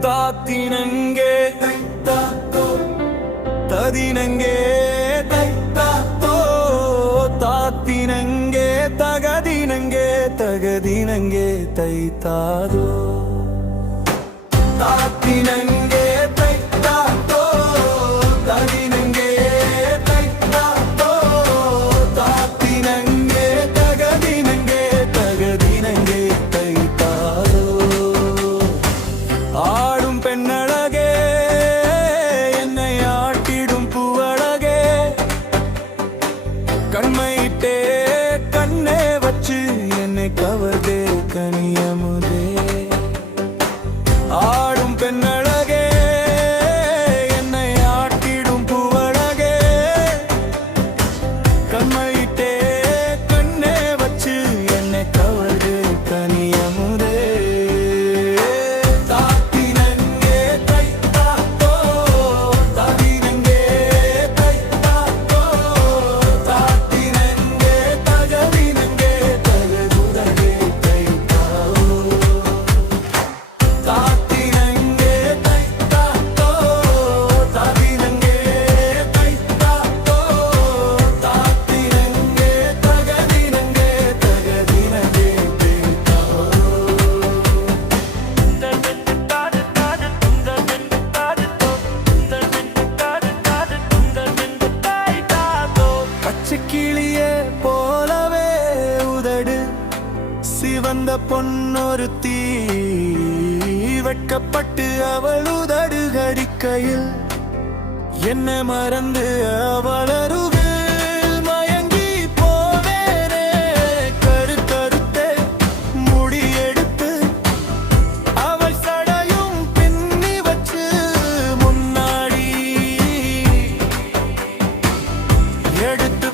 தாத்தினங்கே தைத்தாத்தோ ததினங்கே தைத்தாத்தோ தாத்தினங்கே தகதினங்கே தகதினங்கே தைத்தாதோ தாத்தினங்கே தைத்தாத்தோ ததினங்கே தைத்தாத்தோ தாத்தினங்கே தகதினங்கே தகதினங்கே தைத்தாதோ ஆடும் பெண்ணழகே என்னை ஆட்டிடும் பூவழகே கண்மையிட்டே கண்ணே வச்சு என்னை கவர்தே கனியமுதே ஆடும் பெண்ணழகே என்னை ஆட்டிடும் பூவழகே கண்மையிட்டே கண்ணே வச்சு என்னை கவர்தே கனியமுதே கிளியே போலவே உதடு சிவந்த பொன்னொருத்தி வெட்கப்பட்டு அவள் உதடு கடிக்கையில் என்ன மறந்து அவள் அருகில் மயங்கி போவேனே கருத்தே முடியெடுத்து அவள் சடையும் பின்னி வச்சு முன்னாடி எடுத்து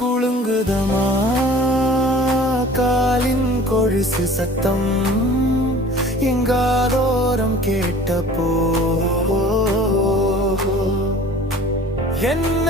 குலுங்குதமா காலின் கொலுசு சத்தம் எங்காதோரம் கேட்டப்போ என்ன